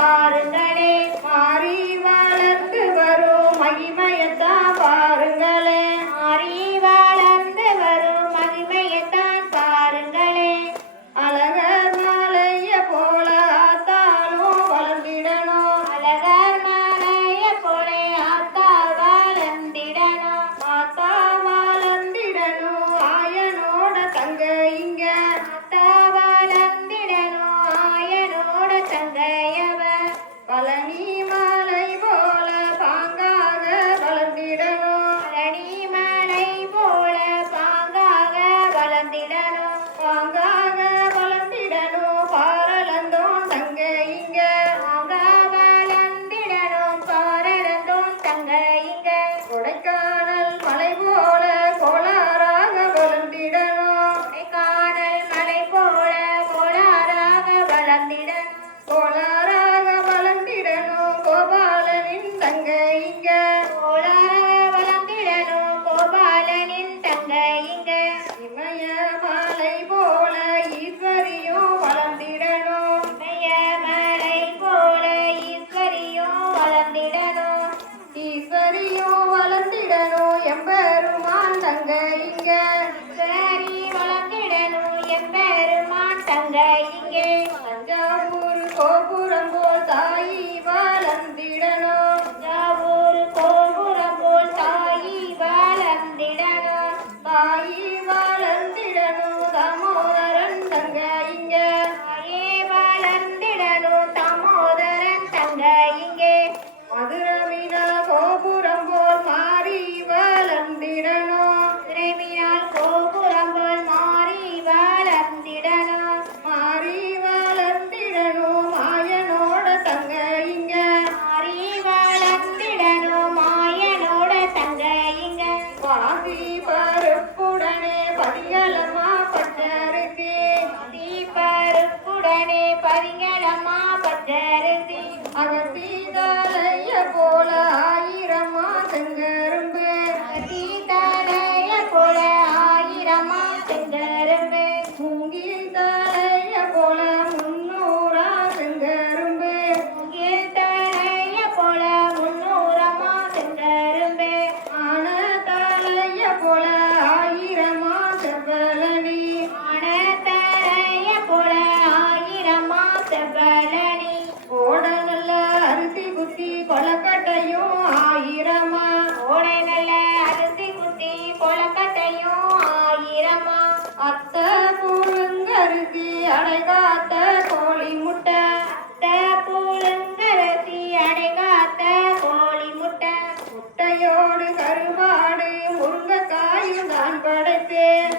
பாருங்களே, மாறி வளர்ந்து வரும் மகிமையத்தான் பாருங்களே, மாறி வளர்ந்து வரும் மகிமையைத்தான் பாருங்களே. அழகர் மலைய போல ஆத்தாலும் வளர்ந்திடணும், அழகர் மலைய போலே ஆத்தா வளர்ந்திடணும், ஆத்தா வளர்ந்திடணும், ஆயனோட தங்க இங்க, ஆத்தா வளர்ந்திடணும், ஆயனோட தங்கையவ. பழனி மலை போல பாங்காக வளர்ந்திடணும், பழனி மலை போல பாங்காக வளர்ந்திடணும், பாங்காக வளர்ந்திடணும், பாரளந்தோம் தங்க இங்க, பாங்காக வளர்ந்திடணும், பாரளந்தோம் தங்கைங்க. கொடைக்கானல் மலை போல கோளாறாக வளர்ந்திடணும், கொடைக்கானல் மலை போல கோளாறாக வளர்ந்திடணும், கோளாறாக வளர்ந்திடணும், கோபாலனின் தங்க இங்க, கோளாறாக வளர்ந்திடணும், கோபாலனின் தங்கைங்க. இமய மலை போல ஈஸ்வரியும் வளர்ந்திடணும், இமயமலை போல ஈஸ்வரியும் வளர்ந்திடணும், ஈஸ்வரியும் வளர்ந்திடணும், எம்பெருமான் தங்க இங்க, ஈஸ்வரி வளர்ந்திடணும், எம்பெருமான் தங்கைங்க. தஞ்சாவூர் கோபுரம் போல் தாயி வளர்ந்திடணும், தஞ்சாவூர் கோபுரம் போல் தாயி வளர்ந்திடணும், தாயி வளர்ந்திடணும், தாமோதரன் தங்க இங்க, தாயே வளர்ந்திடணும், தாமோதரன் தங்கைங்க. மதுரவின கோபுரம் போல் மாறி வளர்ந்திடணும், திரைமினால் கோபுரம் போல் மாறி வளர்ந்திடணும், மாறி வளர்ந்திடணும், மாயனோட தங்க இங்க, மாறி வளர்ந்திடணும், மாயனோட தங்கைங்க. பாசி பருப்புடனே பதிகளமா பட்டரிசி, பருப்புடனே பரிங்களமா பச்சரிசி, அகத்தீதலைய போல ஆயிரமா செங்கரும்பு, சீதலைய போல ஆயிரமா செங்கரும்பு, மூங்கில் தலைய போல முன்னூறா செங்கரும்பு, தலைய போல முன்னூறமா செங்கரும்பு, ஆன தலைய போல ஆயிரமா செவ்வலனி, ஆனத்தலைய போல ஆயிரமா செவ்வலனி, ஓட நல்ல அரிசி குத்தி கொலக்கட்டையும் ஆயிரமா, ஓடை நல்ல அரிசி குத்தி கொலக்கட்டையும் ஆயிரமா, அத்தை புழுங்கரிசி அடைகாத்த கோழி முட்டை, அத்தை புழுங்கரிசி அடைகாத்த கோழி முட்டை, முட்டையோடு கருவாடு முருங்கைக்காயும் தான் படைத்தேன்,